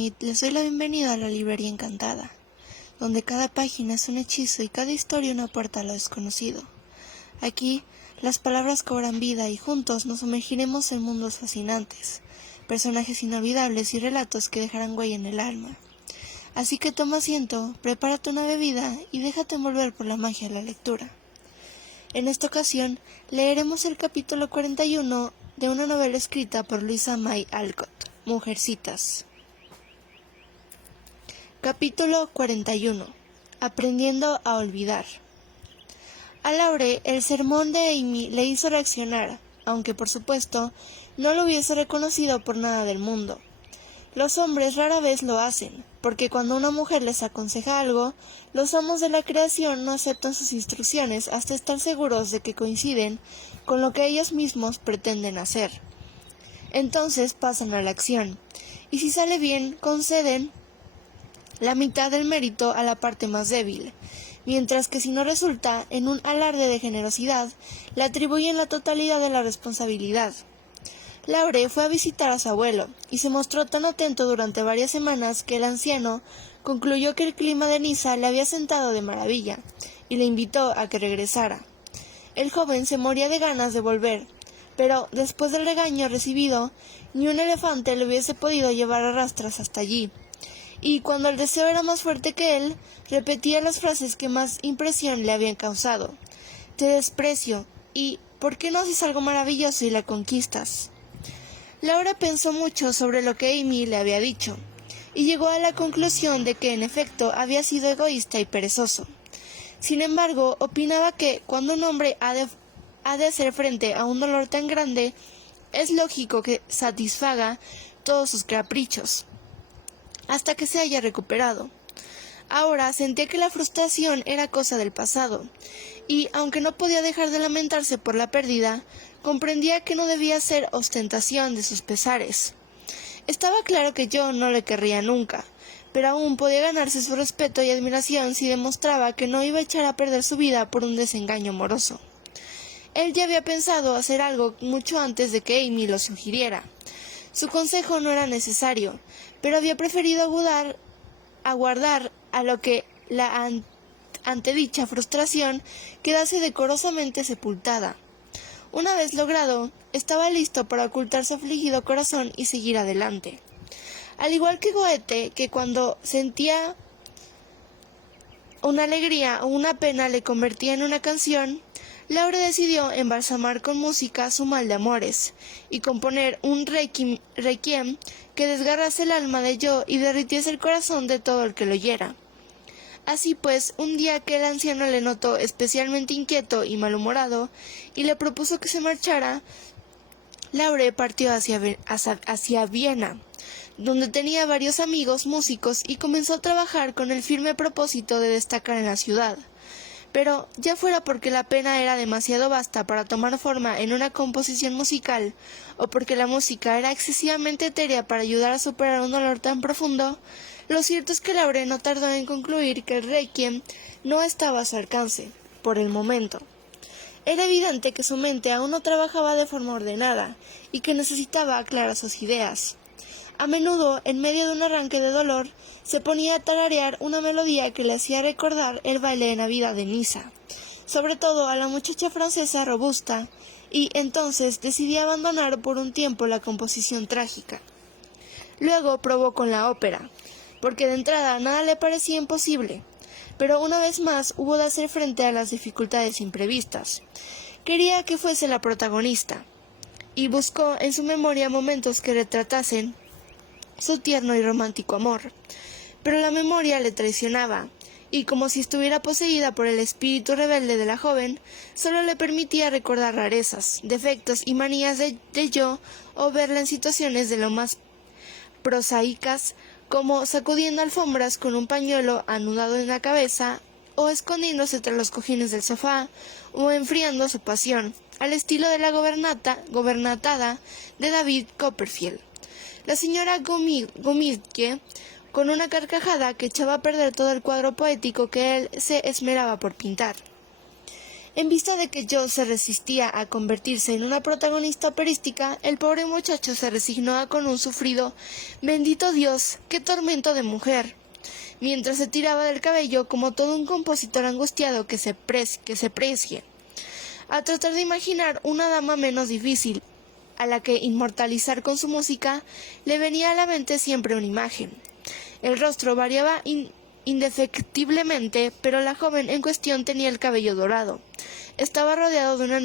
Les doy la bienvenida a la librería encantada, donde cada página es un hechizo y cada historia una puerta a lo desconocido. Aquí, las palabras cobran vida y juntos nos sumergiremos en mundos fascinantes, personajes inolvidables y relatos que dejarán huella en el alma. Así que toma asiento, prepárate una bebida y déjate envolver por la magia de la lectura. En esta ocasión, leeremos el capítulo 41 de una novela escrita por Louisa May Alcott, Mujercitas. Capítulo 41. Aprendiendo a olvidar. A Laure, el sermón de Amy le hizo reaccionar, aunque por supuesto no lo hubiese reconocido por nada del mundo. Los hombres rara vez lo hacen, porque cuando una mujer les aconseja algo, los amos de la creación no aceptan sus instrucciones hasta estar seguros de que coinciden con lo que ellos mismos pretenden hacer. Entonces pasan a la acción, y si sale bien, conceden la mitad del mérito a la parte más débil, mientras que si no resulta, en un alarde de generosidad, le atribuyen la totalidad de la responsabilidad. Laure fue a visitar a su abuelo, y se mostró tan atento durante varias semanas que el anciano concluyó que el clima de Niza le había sentado de maravilla, y le invitó a que regresara. El joven se moría de ganas de volver, pero después del regaño recibido, ni un elefante le hubiese podido llevar a rastras hasta allí. Y cuando el deseo era más fuerte que él, repetía las frases que más impresión le habían causado. Te desprecio, y ¿por qué no haces algo maravilloso y la conquistas? Laura pensó mucho sobre lo que Amy le había dicho, y llegó a la conclusión de que en efecto había sido egoísta y perezoso. Sin embargo, opinaba que cuando un hombre ha de hacer frente a un dolor tan grande, es lógico que satisfaga todos sus caprichos hasta que se haya recuperado. Ahora sentía que la frustración era cosa del pasado, y, aunque no podía dejar de lamentarse por la pérdida, comprendía que no debía ser ostentación de sus pesares. Estaba claro que John no le querría nunca, pero aún podía ganarse su respeto y admiración si demostraba que no iba a echar a perder su vida por un desengaño amoroso. Él ya había pensado hacer algo mucho antes de que Amy lo sugiriera. Su consejo no era necesario, pero había preferido aguardar a lo que la antedicha frustración quedase decorosamente sepultada. Una vez logrado, estaba listo para ocultar su afligido corazón y seguir adelante. Al igual que Goethe, que cuando sentía una alegría o una pena le convertía en una canción, Laure decidió embalsamar con música su mal de amores, y componer un requiem que desgarrase el alma de Jo y derritiese el corazón de todo el que lo oyera. Así pues, un día que el anciano le notó especialmente inquieto y malhumorado, y le propuso que se marchara, Laure partió hacia Viena, donde tenía varios amigos músicos y comenzó a trabajar con el firme propósito de destacar en la ciudad. Pero, ya fuera porque la pena era demasiado vasta para tomar forma en una composición musical, o porque la música era excesivamente etérea para ayudar a superar un dolor tan profundo, lo cierto es que Laure no tardó en concluir que el requiem no estaba a su alcance, por el momento. Era evidente que su mente aún no trabajaba de forma ordenada, y que necesitaba aclarar sus ideas. A menudo, en medio de un arranque de dolor, se ponía a tararear una melodía que le hacía recordar el baile de Navidad de Niza, sobre todo a la muchacha francesa robusta, y entonces decidía abandonar por un tiempo la composición trágica. Luego probó con la ópera, porque de entrada nada le parecía imposible, pero una vez más hubo de hacer frente a las dificultades imprevistas. Quería que fuese la protagonista, y buscó en su memoria momentos que retratasen su tierno y romántico amor, pero la memoria le traicionaba, y como si estuviera poseída por el espíritu rebelde de la joven, solo le permitía recordar rarezas, defectos y manías de Jo, o verla en situaciones de lo más prosaicas, como sacudiendo alfombras con un pañuelo anudado en la cabeza, o escondiéndose tras los cojines del sofá, o enfriando su pasión, al estilo de la gobernatada de David Copperfield. La señora Gomizke, con una carcajada que echaba a perder todo el cuadro poético que él se esmeraba por pintar. En vista de que Joe se resistía a convertirse en una protagonista operística, el pobre muchacho se resignó con un sufrido «Bendito Dios, qué tormento de mujer», mientras se tiraba del cabello como todo un compositor angustiado que se precie. A tratar de imaginar una dama menos difícil, a la que inmortalizar con su música, le venía a la mente siempre una imagen. El rostro variaba indefectiblemente, pero la joven en cuestión tenía el cabello dorado. Estaba rodeada de una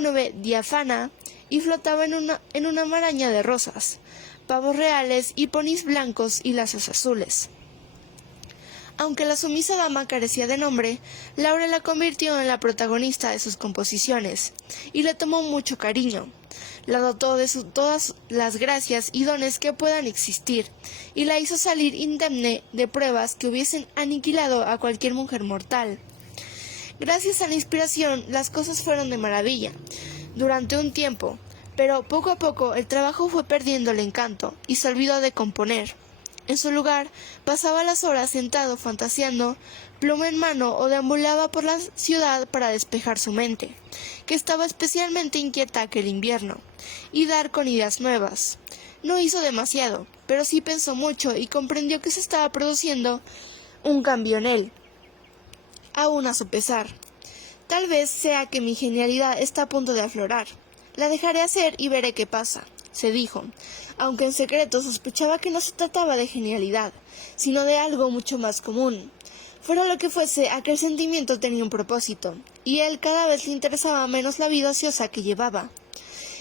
nube diáfana y flotaba en una maraña de rosas, pavos reales y ponis blancos y lazos azules. Aunque la sumisa dama carecía de nombre, Laure la convirtió en la protagonista de sus composiciones y le tomó mucho cariño. La dotó de todas las gracias y dones que puedan existir, y la hizo salir indemne de pruebas que hubiesen aniquilado a cualquier mujer mortal. Gracias a la inspiración, las cosas fueron de maravilla durante un tiempo, pero poco a poco el trabajo fue perdiendo el encanto y se olvidó de componer. En su lugar, pasaba las horas sentado fantaseando, pluma en mano, o deambulaba por la ciudad para despejar su mente, que estaba especialmente inquieta aquel invierno, y dar con ideas nuevas. No hizo demasiado, pero sí pensó mucho y comprendió que se estaba produciendo un cambio en él, aún a su pesar. Tal vez sea que mi genialidad está a punto de aflorar. La dejaré hacer y veré qué pasa, se dijo, aunque en secreto sospechaba que no se trataba de genialidad, sino de algo mucho más común. Fuera lo que fuese, aquel sentimiento tenía un propósito, y él cada vez le interesaba menos la vida ociosa que llevaba.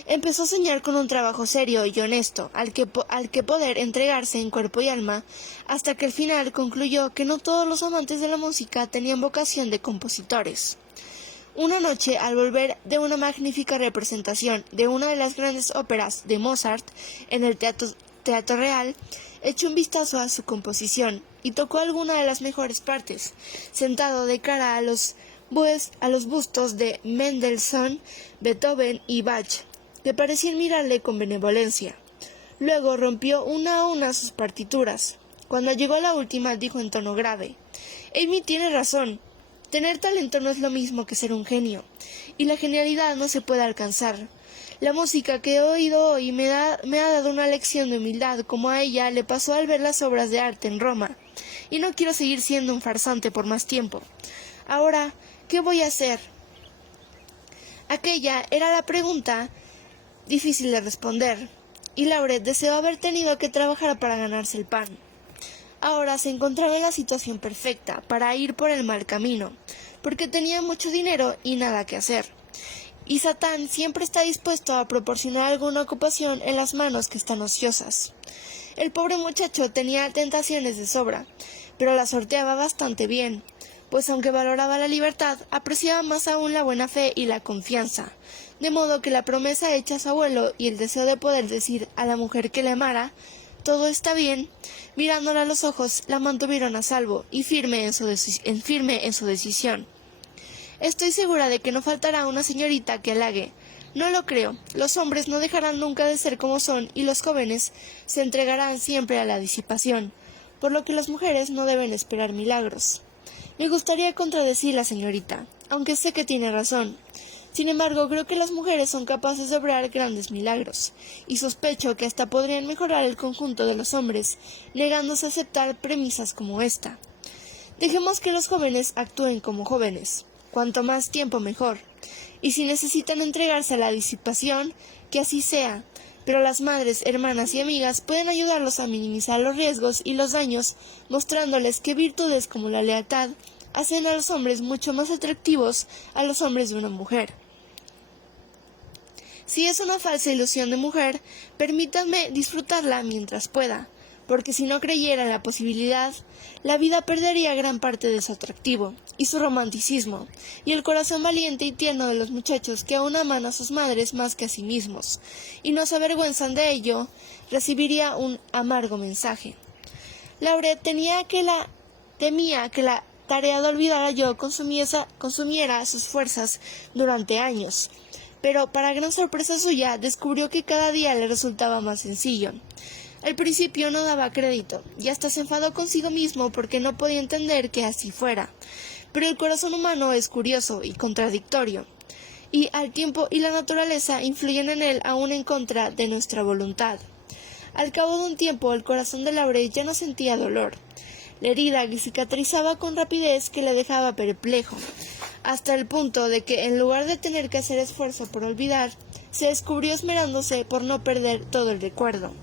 Empezó a soñar con un trabajo serio y honesto, al que poder entregarse en cuerpo y alma, hasta que al final concluyó que no todos los amantes de la música tenían vocación de compositores. Una noche, al volver de una magnífica representación de una de las grandes óperas de Mozart en el Teatro Real, echó un vistazo a su composición y tocó alguna de las mejores partes, sentado de cara a los bustos de Mendelssohn, Beethoven y Bach, que parecían mirarle con benevolencia. Luego rompió una a una sus partituras. Cuando llegó a la última, dijo en tono grave: «Amy tiene razón. Tener talento no es lo mismo que ser un genio, y la genialidad no se puede alcanzar. La música que he oído hoy me ha dado una lección de humildad, como a ella le pasó al ver las obras de arte en Roma, y no quiero seguir siendo un farsante por más tiempo. Ahora, ¿qué voy a hacer?». Aquella era la pregunta difícil de responder, y Laure deseó haber tenido que trabajar para ganarse el pan. Ahora se encontraba en la situación perfecta para ir por el mal camino, porque tenía mucho dinero y nada que hacer. Y Satán siempre está dispuesto a proporcionar alguna ocupación en las manos que están ociosas. El pobre muchacho tenía tentaciones de sobra, pero las sorteaba bastante bien, pues aunque valoraba la libertad, apreciaba más aún la buena fe y la confianza, de modo que la promesa hecha a su abuelo y el deseo de poder decir a la mujer que le amara «todo está bien», mirándola a los ojos, la mantuvieron a salvo y firme en su decisión. «Estoy segura de que no faltará una señorita que halague. No lo creo. Los hombres no dejarán nunca de ser como son y los jóvenes se entregarán siempre a la disipación, por lo que las mujeres no deben esperar milagros. Me gustaría contradecir la señorita, aunque sé que tiene razón. Sin embargo, creo que las mujeres son capaces de obrar grandes milagros, y sospecho que hasta podrían mejorar el conjunto de los hombres, negándose a aceptar premisas como esta. Dejemos que los jóvenes actúen como jóvenes, cuanto más tiempo mejor, y si necesitan entregarse a la disipación, que así sea, pero las madres, hermanas y amigas pueden ayudarlos a minimizar los riesgos y los daños, mostrándoles que virtudes como la lealtad hacen a los hombres mucho más atractivos a los hombres de una mujer. Si es una falsa ilusión de mujer, permítanme disfrutarla mientras pueda, porque si no creyera en la posibilidad, la vida perdería gran parte de su atractivo y su romanticismo, y el corazón valiente y tierno de los muchachos que aún aman a sus madres más que a sí mismos, y no se avergüenzan de ello, recibiría un amargo mensaje. Laure temía que la tarea de olvidar a Joe consumiera sus fuerzas durante años, pero para gran sorpresa suya descubrió que cada día le resultaba más sencillo. Al principio no daba crédito, y hasta se enfadó consigo mismo porque no podía entender que así fuera, pero el corazón humano es curioso y contradictorio, y el tiempo y la naturaleza influyen en él aún en contra de nuestra voluntad. Al cabo de un tiempo, el corazón de Laure ya no sentía dolor. La herida cicatrizaba con rapidez que le dejaba perplejo, hasta el punto de que, en lugar de tener que hacer esfuerzo por olvidar, se descubrió esmerándose por no perder todo el recuerdo.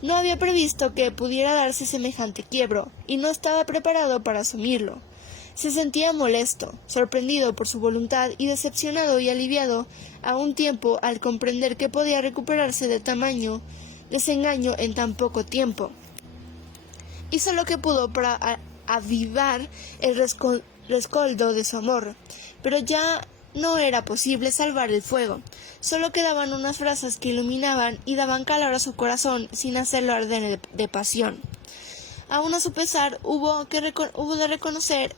No había previsto que pudiera darse semejante quiebro, y no estaba preparado para asumirlo. Se sentía molesto, sorprendido por su voluntad y decepcionado y aliviado a un tiempo al comprender que podía recuperarse de tamaño desengaño en tan poco tiempo. Hizo lo que pudo para avivar el rescoldo de su amor, pero ya no era posible salvar el fuego. Solo quedaban unas brasas que iluminaban y daban calor a su corazón sin hacerlo arder de pasión. Aún a su pesar, hubo de reconocer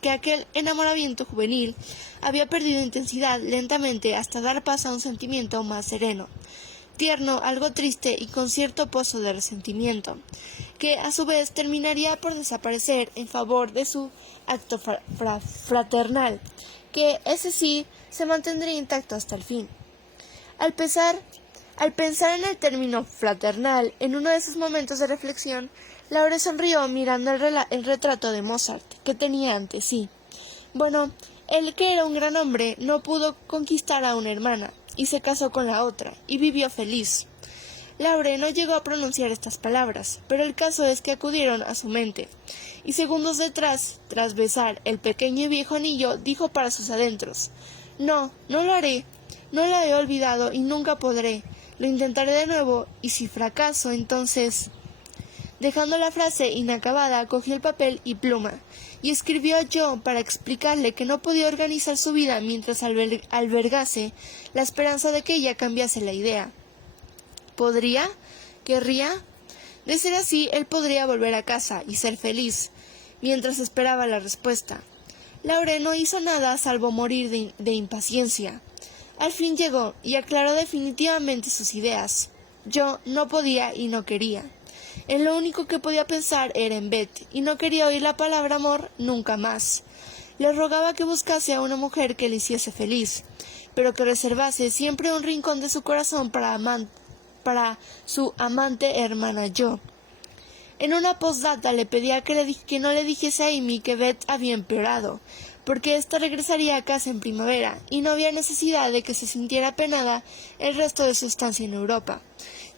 que aquel enamoramiento juvenil había perdido intensidad lentamente hasta dar paso a un sentimiento más sereno, tierno, algo triste y con cierto pozo de resentimiento, que a su vez terminaría por desaparecer en favor de su acto fraternal, que ese sí se mantendría intacto hasta el fin. Al pensar en el término fraternal, en uno de esos momentos de reflexión, Laure sonrió mirando el retrato de Mozart que tenía ante sí. Bueno, él, que era un gran hombre, no pudo conquistar a una hermana, y se casó con la otra, y vivió feliz. Laure no llegó a pronunciar estas palabras, pero el caso es que acudieron a su mente, y segundos tras besar el pequeño y viejo anillo, dijo para sus adentros: no lo haré, no la he olvidado y nunca podré, lo intentaré de nuevo, y si fracaso, entonces... Dejando la frase inacabada, cogió el papel y pluma, y escribió a Joe para explicarle que no podía organizar su vida mientras albergase la esperanza de que ella cambiase la idea. ¿Podría? ¿Querría? De ser así, él podría volver a casa y ser feliz, mientras esperaba la respuesta. Laure no hizo nada salvo morir de impaciencia. Al fin llegó y aclaró definitivamente sus ideas. Yo no podía y no quería. En lo único que podía pensar era en Beth, y no quería oír la palabra amor nunca más. Le rogaba que buscase a una mujer que le hiciese feliz, pero que reservase siempre un rincón de su corazón para su amante hermana Jo. En una postdata le pedía que no le dijese a Amy que Beth había empeorado, porque ésta regresaría a casa en primavera, y no había necesidad de que se sintiera apenada el resto de su estancia en Europa,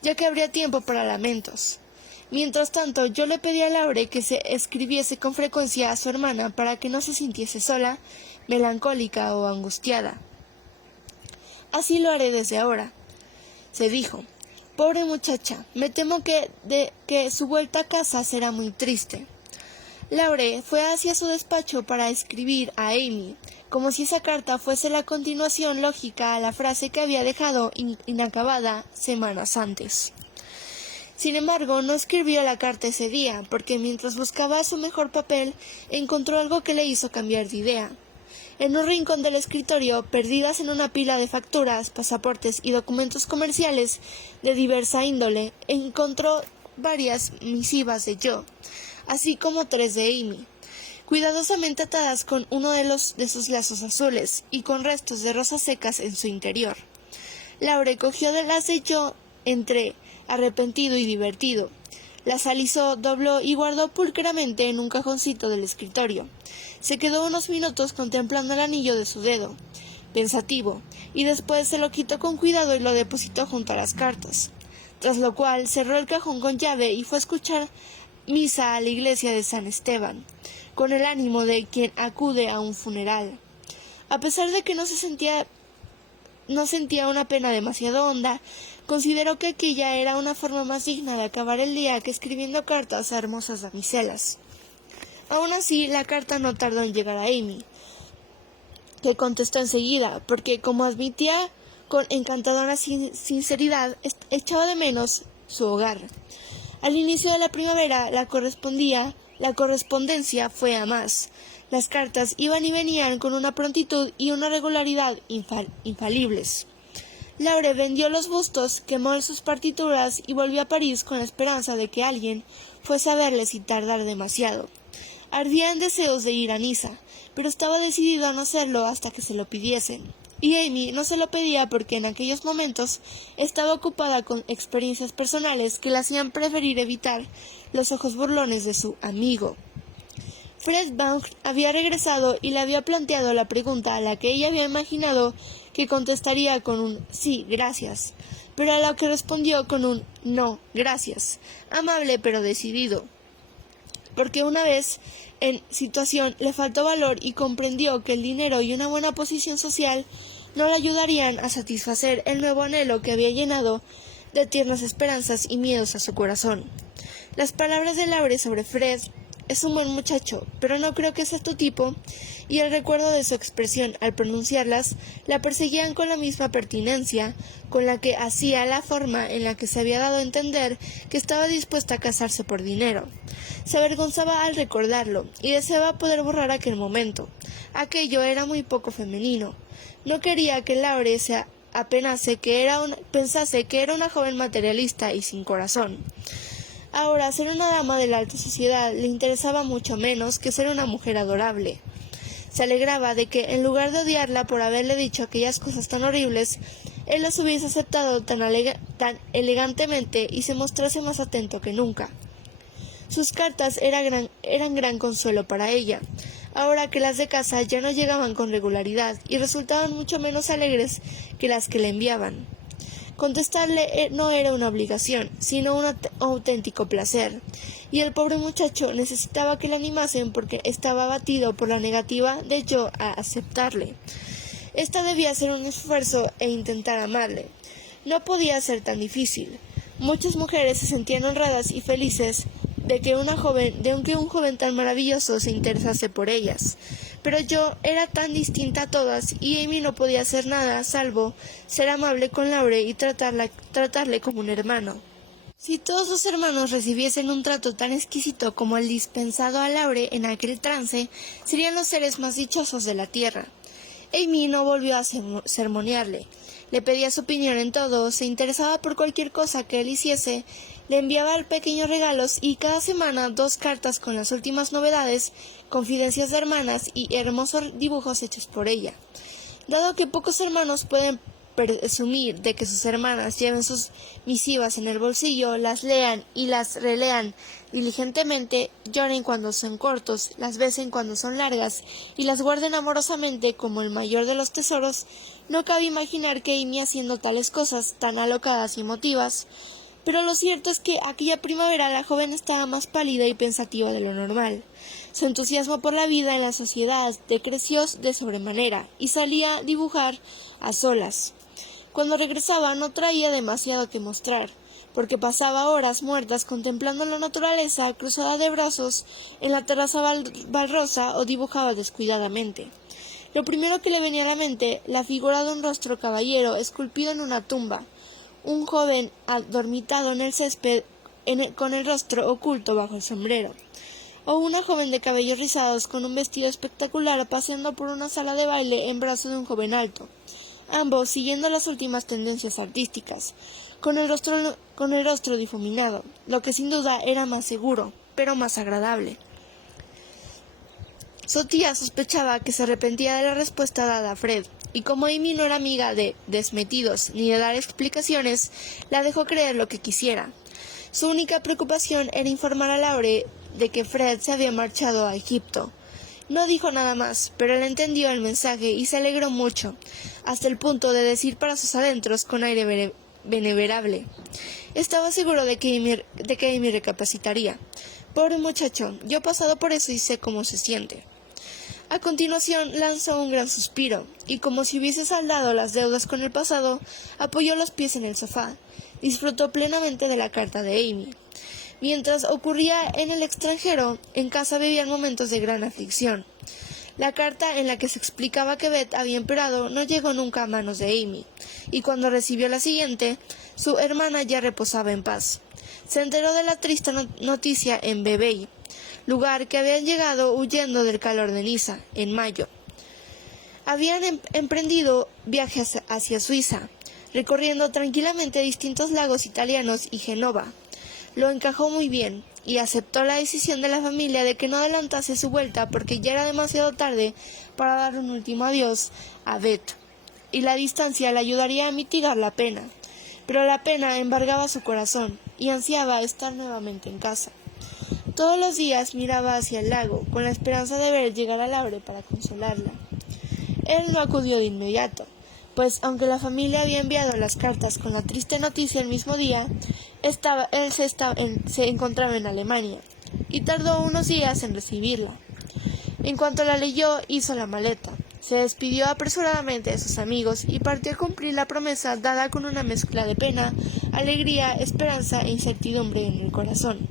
ya que habría tiempo para lamentos. Mientras tanto, yo le pedí a Laure que se escribiese con frecuencia a su hermana para que no se sintiese sola, melancólica o angustiada. Así lo haré desde ahora, se dijo. Pobre muchacha, me temo que su vuelta a casa será muy triste. Laure fue hacia su despacho para escribir a Amy, como si esa carta fuese la continuación lógica a la frase que había dejado inacabada semanas antes. Sin embargo, no escribió la carta ese día, porque mientras buscaba su mejor papel, encontró algo que le hizo cambiar de idea. En un rincón del escritorio, perdidas en una pila de facturas, pasaportes y documentos comerciales de diversa índole, encontró varias misivas de Joe, así como 3 de Amy, cuidadosamente atadas con uno de sus lazos azules y con restos de rosas secas en su interior. Laure cogió de las de Joe entre arrepentido y divertido. Las alisó, dobló y guardó pulcramente en un cajoncito del escritorio. Se quedó unos minutos contemplando el anillo de su dedo, pensativo, y después se lo quitó con cuidado y lo depositó junto a las cartas, tras lo cual cerró el cajón con llave y fue a escuchar misa a la iglesia de San Esteban, con el ánimo de quien acude a un funeral. A pesar de que no sentía una pena demasiado honda, consideró que aquella era una forma más digna de acabar el día que escribiendo cartas a hermosas damiselas. Aún así, la carta no tardó en llegar a Amy, que contestó enseguida, porque, como admitía con encantadora sinceridad, echaba de menos su hogar. Al inicio de la primavera, la correspondencia fue a más. Las cartas iban y venían con una prontitud y una regularidad infalibles. Laure vendió los bustos, quemó sus partituras y volvió a París con la esperanza de que alguien fuese a verle sin tardar demasiado. Ardía en deseos de ir a Niza, pero estaba decidido a no hacerlo hasta que se lo pidiesen. Y Amy no se lo pedía porque en aquellos momentos estaba ocupada con experiencias personales que le hacían preferir evitar los ojos burlones de su amigo. Fred Vaughn había regresado y le había planteado la pregunta a la que ella había imaginado que contestaría con un sí, gracias, pero a la que respondió con un no, gracias, amable pero decidido. Porque una vez en situación le faltó valor y comprendió que el dinero y una buena posición social no le ayudarían a satisfacer el nuevo anhelo que había llenado de tiernas esperanzas y miedos a su corazón. Las palabras de Laure sobre Fred: es un buen muchacho, pero no creo que sea tu tipo, y el recuerdo de su expresión al pronunciarlas la perseguían con la misma pertinencia con la que hacía la forma en la que se había dado a entender que estaba dispuesta a casarse por dinero. Se avergonzaba al recordarlo y deseaba poder borrar aquel momento. Aquello era muy poco femenino. No quería que Laure se apenase pensase que era una joven materialista y sin corazón. Ahora, ser una dama de la alta sociedad le interesaba mucho menos que ser una mujer adorable. Se alegraba de que, en lugar de odiarla por haberle dicho aquellas cosas tan horribles, él las hubiese aceptado tan elegantemente y se mostrase más atento que nunca. Sus cartas eran gran consuelo para ella, ahora que las de casa ya no llegaban con regularidad y resultaban mucho menos alegres que las que le enviaban. Contestarle no era una obligación, sino un auténtico placer, y el pobre muchacho necesitaba que le animasen porque estaba abatido por la negativa de Jo a aceptarle. Esta debía hacer un esfuerzo e intentar amarle. No podía ser tan difícil. Muchas mujeres se sentían honradas y felices de que un joven tan maravilloso se interesase por ellas. Pero yo era tan distinta a todas y Amy no podía hacer nada salvo ser amable con Laure y tratarle como un hermano. Si todos sus hermanos recibiesen un trato tan exquisito como el dispensado a Laure en aquel trance, serían los seres más dichosos de la tierra. Amy no volvió a sermonearle. Le pedía su opinión en todo, se interesaba por cualquier cosa que él hiciese, le enviaba pequeños regalos y cada semana 2 cartas con las últimas novedades, confidencias de hermanas y hermosos dibujos hechos por ella. Dado que pocos hermanos pueden presumir de que sus hermanas lleven sus misivas en el bolsillo, las lean y las relean diligentemente, lloren cuando son cortos, las besen cuando son largas y las guarden amorosamente como el mayor de los tesoros, no cabe imaginar que Amy haciendo tales cosas tan alocadas y emotivas. Pero lo cierto es que aquella primavera la joven estaba más pálida y pensativa de lo normal. Su entusiasmo por la vida en la sociedad decreció de sobremanera y salía a dibujar a solas. Cuando regresaba no traía demasiado que mostrar, porque pasaba horas muertas contemplando la naturaleza cruzada de brazos en la terraza balrosa o dibujaba descuidadamente. Lo primero que le venía a la mente, la figura de un rostro caballero esculpido en una tumba, un joven adormitado en el césped con el rostro oculto bajo el sombrero, o una joven de cabellos rizados con un vestido espectacular paseando por una sala de baile en brazos de un joven alto, ambos siguiendo las últimas tendencias artísticas, con el rostro difuminado, lo que sin duda era más seguro, pero más agradable. Su tía sospechaba que se arrepentía de la respuesta dada a Fred, y como Amy no era amiga de desmetidos ni de dar explicaciones, la dejó creer lo que quisiera. Su única preocupación era informar a Laure de que Fred se había marchado a Egipto. No dijo nada más, pero él entendió el mensaje y se alegró mucho, hasta el punto de decir para sus adentros con aire venerable. Estaba seguro de que Amy recapacitaría. Pobre muchacho, yo he pasado por eso y sé cómo se siente. A continuación lanzó un gran suspiro, y como si hubiese saldado las deudas con el pasado, apoyó los pies en el sofá. Disfrutó plenamente de la carta de Amy. Mientras ocurría en el extranjero, en casa vivían momentos de gran aflicción. La carta en la que se explicaba que Beth había empeorado no llegó nunca a manos de Amy, y cuando recibió la siguiente, su hermana ya reposaba en paz. Se enteró de la triste noticia en Vevey, lugar que habían llegado huyendo del calor de Niza, en mayo. Habían emprendido viajes hacia Suiza, recorriendo tranquilamente distintos lagos italianos y Génova. Lo encajó muy bien. y aceptó la decisión de la familia de que no adelantase su vuelta porque ya era demasiado tarde para dar un último adiós a Beth, y la distancia le ayudaría a mitigar la pena. Pero la pena embargaba su corazón y ansiaba estar nuevamente en casa. Todos los días miraba hacia el lago, con la esperanza de ver llegar a Laure para consolarla. Él no acudió de inmediato, pues aunque la familia había enviado las cartas con la triste noticia el mismo día, se encontraba en Alemania, y tardó unos días en recibirla. En cuanto la leyó, hizo la maleta, se despidió apresuradamente de sus amigos y partió a cumplir la promesa dada con una mezcla de pena, alegría, esperanza e incertidumbre en el corazón.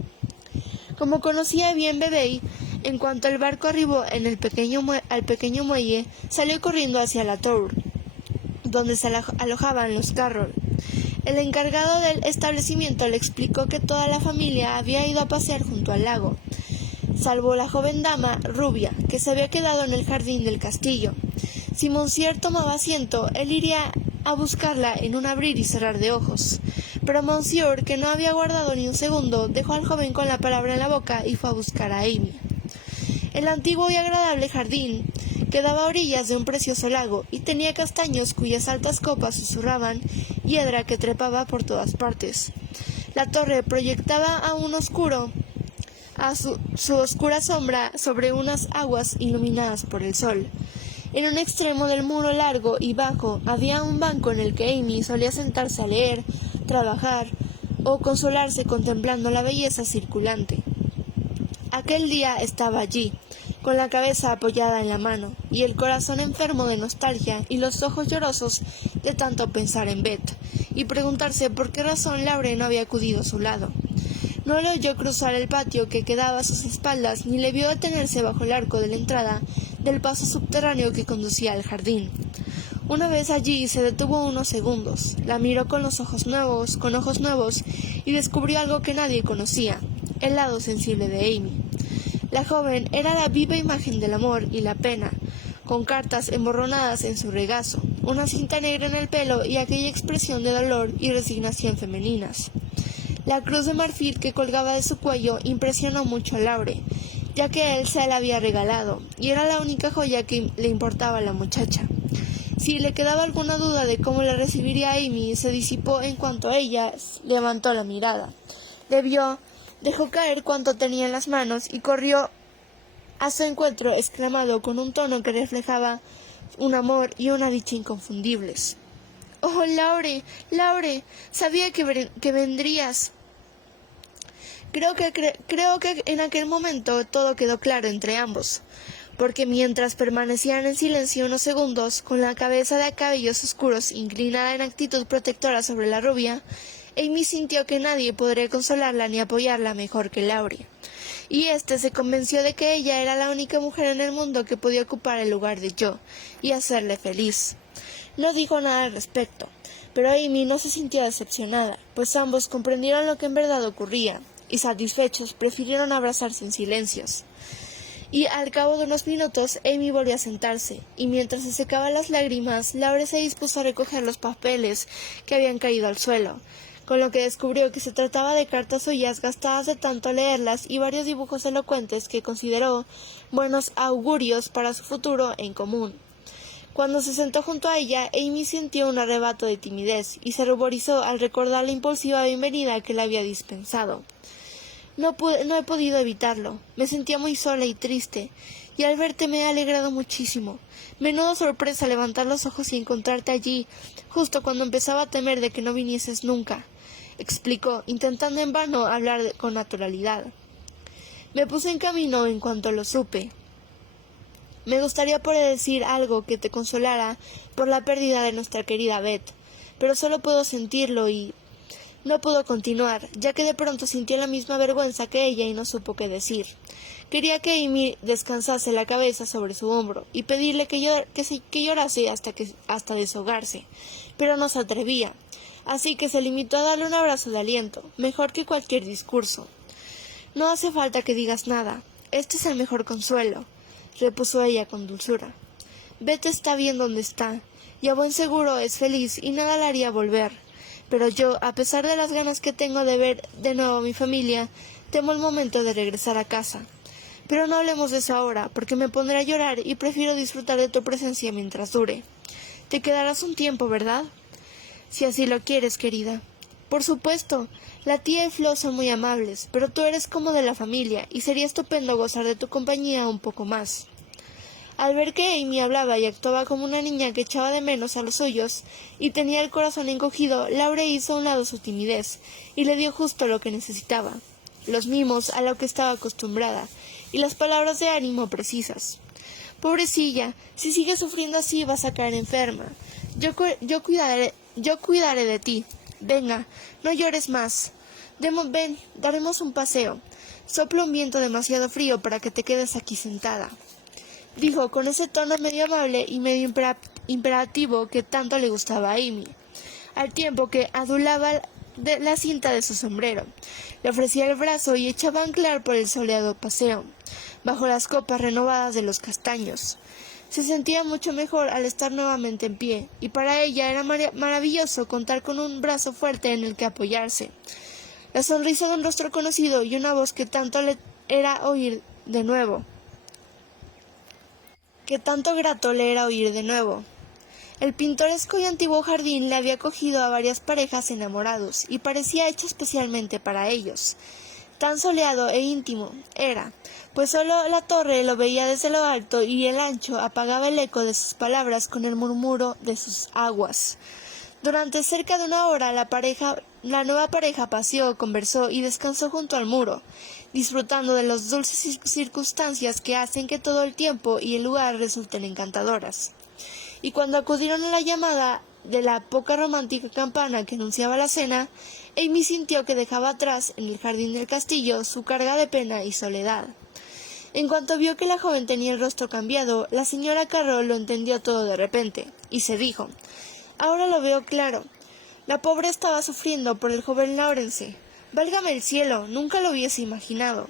Como conocía bien Bebey, en cuanto el barco arribó en al pequeño muelle, salió corriendo hacia la Tour, donde se alojaban los Carroll. El encargado del establecimiento le explicó que toda la familia había ido a pasear junto al lago, salvo la joven dama rubia, que se había quedado en el jardín del castillo. Si Monsieur tomaba asiento, él iría a buscarla en un abrir y cerrar de ojos. Pero Monsieur, que no había guardado ni un segundo, dejó al joven con la palabra en la boca y fue a buscar a Amy. El antiguo y agradable jardín quedaba a orillas de un precioso lago y tenía castaños cuyas altas copas susurraban, hiedra que trepaba por todas partes. La torre proyectaba su oscura sombra sobre unas aguas iluminadas por el sol. En un extremo del muro largo y bajo había un banco en el que Amy solía sentarse a leer, trabajar o consolarse contemplando la belleza circulante. Aquel día estaba allí, con la cabeza apoyada en la mano, y el corazón enfermo de nostalgia y los ojos llorosos de tanto pensar en Beth, y preguntarse por qué razón Laure no había acudido a su lado. No le oyó cruzar el patio que quedaba a sus espaldas, ni le vio detenerse bajo el arco de la entrada del paso subterráneo que conducía al jardín. Una vez allí se detuvo unos segundos, la miró con ojos nuevos, y descubrió algo que nadie conocía, el lado sensible de Amy. La joven era la viva imagen del amor y la pena, con cartas emborronadas en su regazo, una cinta negra en el pelo y aquella expresión de dolor y resignación femeninas. La cruz de marfil que colgaba de su cuello impresionó mucho a Laure, ya que él se la había regalado, y era la única joya que le importaba a la muchacha. Si le quedaba alguna duda de cómo la recibiría Amy, se disipó en cuanto ella levantó la mirada. Le vio, dejó caer cuanto tenía en las manos y corrió a su encuentro exclamando con un tono que reflejaba un amor y una dicha inconfundibles: «¡Oh, Laure, Laure! Sabía que vendrías». Creo que en aquel momento todo quedó claro entre ambos, porque mientras permanecían en silencio unos segundos, con la cabeza de cabellos oscuros inclinada en actitud protectora sobre la rubia, Amy sintió que nadie podría consolarla ni apoyarla mejor que Laure, y se convenció de que ella era la única mujer en el mundo que podía ocupar el lugar de Jo y hacerle feliz. No dijo nada al respecto, pero Amy no se sintió decepcionada, pues ambos comprendieron lo que en verdad ocurría, y satisfechos prefirieron abrazarse en silencios. Y al cabo de unos minutos Amy volvió a sentarse, y mientras se secaban las lágrimas, Laure se dispuso a recoger los papeles que habían caído al suelo, con lo que descubrió que se trataba de cartas suyas gastadas de tanto leerlas y varios dibujos elocuentes que consideró buenos augurios para su futuro en común. Cuando se sentó junto a ella, Amy sintió un arrebato de timidez y se ruborizó al recordar la impulsiva bienvenida que le había dispensado. No he podido evitarlo. Me sentía muy sola y triste, y al verte me he alegrado muchísimo. Menuda sorpresa levantar los ojos y encontrarte allí, justo cuando empezaba a temer de que no vinieses nunca, explicó, intentando en vano hablar con naturalidad. Me puse en camino en cuanto lo supe. Me gustaría poder decir algo que te consolara por la pérdida de nuestra querida Beth, pero solo puedo sentirlo y... No pudo continuar, ya que de pronto sintió la misma vergüenza que ella y no supo qué decir. Quería que Amy descansase la cabeza sobre su hombro y pedirle que llorase hasta deshogarse, pero no se atrevía, así que se limitó a darle un abrazo de aliento, mejor que cualquier discurso. «No hace falta que digas nada, este es el mejor consuelo», repuso ella con dulzura. «Beth está bien donde está, y a buen seguro es feliz y nada la haría volver. Pero yo, a pesar de las ganas que tengo de ver de nuevo a mi familia, temo el momento de regresar a casa. Pero no hablemos de eso ahora, porque me pondré a llorar y prefiero disfrutar de tu presencia mientras dure. Te quedarás un tiempo, ¿verdad? Si así lo quieres, querida. Por supuesto, la tía y Flo son muy amables, pero tú eres como de la familia y sería estupendo gozar de tu compañía un poco más. Al ver que Amy hablaba y actuaba como una niña que echaba de menos a los suyos y tenía el corazón encogido, Laure hizo a un lado su timidez y le dio justo lo que necesitaba, los mimos a lo que estaba acostumbrada y las palabras de ánimo precisas. Pobrecilla, si sigues sufriendo así vas a caer enferma. Yo cuidaré de ti. Venga, no llores más. Ven, daremos un paseo. Sopla un viento demasiado frío para que te quedes aquí sentada, dijo con ese tono medio amable y medio imperativo que tanto le gustaba a Amy, al tiempo que adulaba la cinta de su sombrero. Le ofrecía el brazo y echaba a anclar por el soleado paseo, bajo las copas renovadas de los castaños. Se sentía mucho mejor al estar nuevamente en pie, y para ella era maravilloso contar con un brazo fuerte en el que apoyarse, la sonrisa de un rostro conocido y una voz que tanto le era oír de nuevo. Que tanto grato le era oír de nuevo. El pintoresco y antiguo jardín le había acogido a varias parejas enamorados y parecía hecho especialmente para ellos. Tan soleado e íntimo era, pues solo la torre lo veía desde lo alto y el ancho apagaba el eco de sus palabras con el murmuro de sus aguas. Durante cerca de una hora la nueva pareja paseó, conversó y descansó junto al muro, disfrutando de las dulces circunstancias que hacen que todo el tiempo y el lugar resulten encantadoras. Y cuando acudieron a la llamada de la poca romántica campana que anunciaba la cena, Amy sintió que dejaba atrás, en el jardín del castillo, su carga de pena y soledad. En cuanto vio que la joven tenía el rostro cambiado, la señora Carroll lo entendió todo de repente, y se dijo: «Ahora lo veo claro. La pobre estaba sufriendo por el joven Lawrence. Válgame el cielo, nunca lo hubiese imaginado».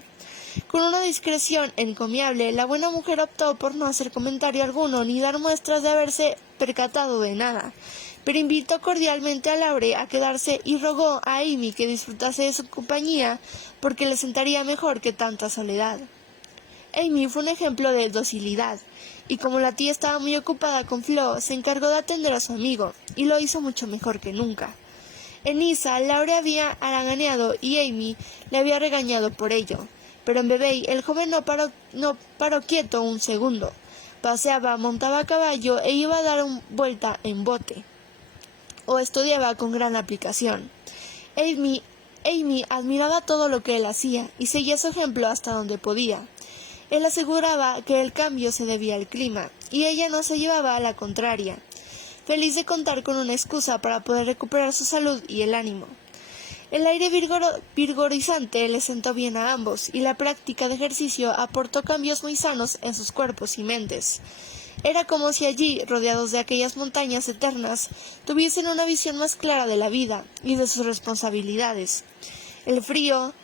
Con una discreción encomiable, la buena mujer optó por no hacer comentario alguno ni dar muestras de haberse percatado de nada, pero invitó cordialmente a Laure a quedarse y rogó a Amy que disfrutase de su compañía porque le sentaría mejor que tanta soledad. Amy fue un ejemplo de docilidad, y como la tía estaba muy ocupada con Flo, se encargó de atender a su amigo, y lo hizo mucho mejor que nunca. En Niza, Laure había haraganeado y Amy le había regañado por ello, pero en Vevey el joven no paró quieto un segundo. Paseaba, montaba a caballo e iba a dar una vuelta en bote, o estudiaba con gran aplicación. Amy admiraba todo lo que él hacía y seguía su ejemplo hasta donde podía. Él aseguraba que el cambio se debía al clima, y ella no se llevaba a la contraria, feliz de contar con una excusa para poder recuperar su salud y el ánimo. El aire vigorizante le sentó bien a ambos, y la práctica de ejercicio aportó cambios muy sanos en sus cuerpos y mentes. Era como si allí, rodeados de aquellas montañas eternas, tuviesen una visión más clara de la vida y de sus responsabilidades. El frío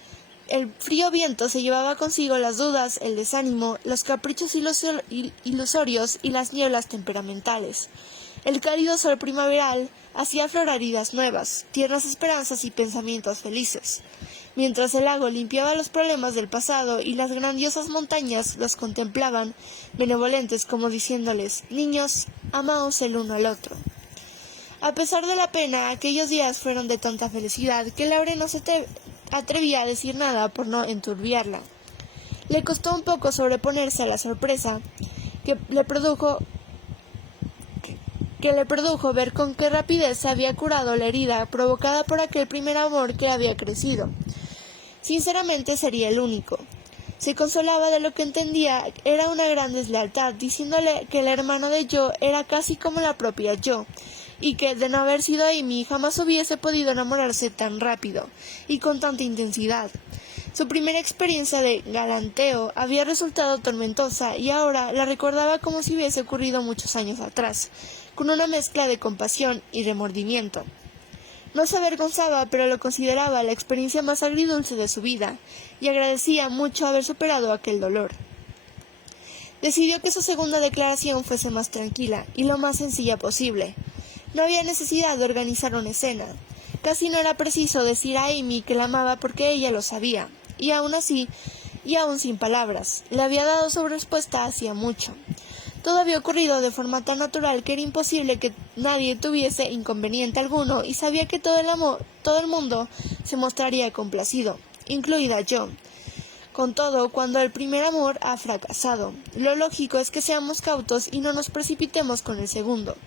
viento se llevaba consigo las dudas, el desánimo, los caprichos ilusorios y las nieblas temperamentales. El cálido sol primaveral hacía aflorar ideas nuevas, tiernas esperanzas y pensamientos felices, mientras el lago limpiaba los problemas del pasado y las grandiosas montañas los contemplaban, benevolentes como diciéndoles: «Niños, amaos el uno al otro». A pesar de la pena, aquellos días fueron de tanta felicidad que Laure no se atrevía a decir nada por no enturbiarla. Le costó un poco sobreponerse a la sorpresa que le produjo ver con qué rapidez se había curado la herida provocada por aquel primer amor que había crecido. Sinceramente sería el único. Se consolaba de lo que entendía era una gran deslealtad, diciéndole que la hermana de Jo era casi como la propia Jo, y que, de no haber sido Amy, jamás hubiese podido enamorarse tan rápido y con tanta intensidad. Su primera experiencia de galanteo había resultado tormentosa y ahora la recordaba como si hubiese ocurrido muchos años atrás, con una mezcla de compasión y remordimiento. No se avergonzaba, pero lo consideraba la experiencia más agridulce de su vida, y agradecía mucho haber superado aquel dolor. Decidió que su segunda declaración fuese más tranquila y lo más sencilla posible. No había necesidad de organizar una escena. Casi no era preciso decir a Amy que la amaba porque ella lo sabía. y aún sin palabras, le había dado su respuesta hacía mucho. Todo había ocurrido de forma tan natural que era imposible que nadie tuviese inconveniente alguno y sabía que todo el mundo se mostraría complacido, incluida yo. Con todo, cuando el primer amor ha fracasado, lo lógico es que seamos cautos y no nos precipitemos con el segundo.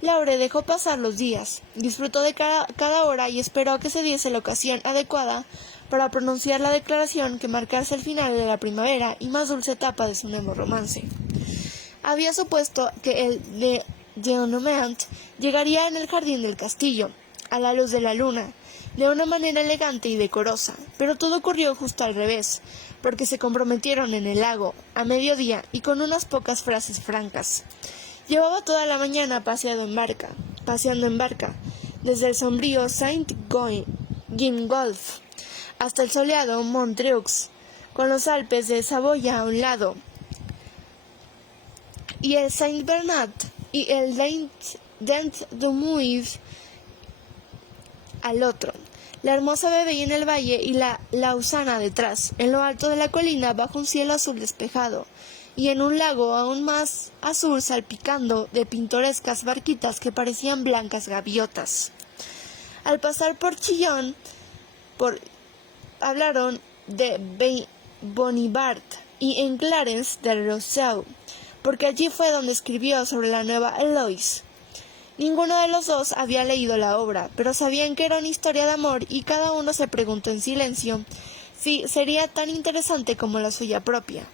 Laure dejó pasar los días, disfrutó de cada hora y esperó a que se diese la ocasión adecuada para pronunciar la declaración que marcase el final de la primavera y más dulce etapa de su nuevo romance. Había supuesto que el de Denoment llegaría en el jardín del castillo, a la luz de la luna, de una manera elegante y decorosa, pero todo ocurrió justo al revés, porque se comprometieron en el lago, a mediodía y con unas pocas frases francas. Llevaba toda la mañana paseando en barca, desde el sombrío Saint-Gingolf hasta el soleado Montreux, con los Alpes de Saboya a un lado, y el Saint-Bernard y el Dent-du-Mouille al otro. La hermosa bebé en el valle y la Lausana detrás, en lo alto de la colina bajo un cielo azul despejado, y en un lago aún más azul salpicando de pintorescas barquitas que parecían blancas gaviotas. Al pasar por Chillón, hablaron de Bonivard y en Clarence de Rousseau, porque allí fue donde escribió sobre la nueva Eloise. Ninguno de los dos había leído la obra, pero sabían que era una historia de amor y cada uno se preguntó en silencio si sería tan interesante como la suya propia.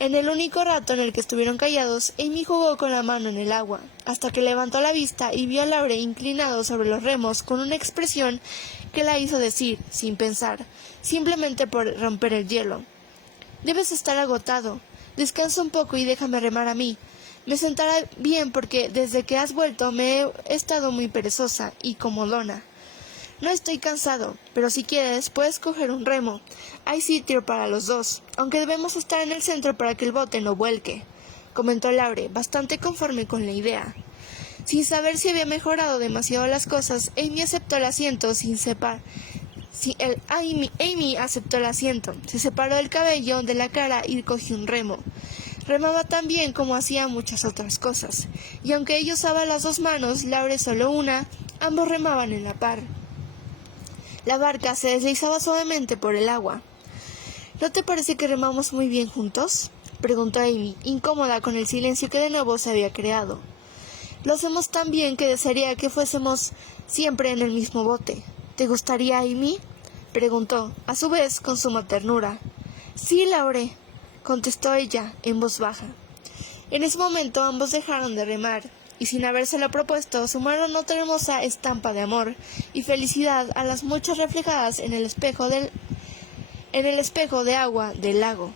En el único rato en el que estuvieron callados, Amy jugó con la mano en el agua, hasta que levantó la vista y vio a Laure inclinado sobre los remos con una expresión que la hizo decir, sin pensar, simplemente por romper el hielo: «Debes estar agotado. Descansa un poco y déjame remar a mí. Me sentará bien porque desde que has vuelto me he estado muy perezosa y comodona. No estoy cansado, pero si quieres puedes coger un remo. Hay sitio para los dos, aunque debemos estar en el centro para que el bote no vuelque», comentó Laure, bastante conforme con la idea. Sin saber si había mejorado demasiado las cosas, Amy aceptó el asiento Amy aceptó el asiento, se separó el cabello de la cara y cogió un remo. Remaba tan bien como hacía muchas otras cosas, y aunque ella usaba las dos manos, Laure solo una, ambos remaban en la par. La barca se deslizaba suavemente por el agua. «¿No te parece que remamos muy bien juntos?», preguntó Amy, incómoda con el silencio que de nuevo se había creado. «Lo hacemos tan bien que desearía que fuésemos siempre en el mismo bote. ¿Te gustaría, Amy?», preguntó, a su vez con suma ternura. «Sí, Laure», contestó ella en voz baja. En ese momento ambos dejaron de remar, y sin habérselo propuesto, sumaron otra hermosa estampa de amor y felicidad a las muchas reflejadas en el espejo de agua del lago.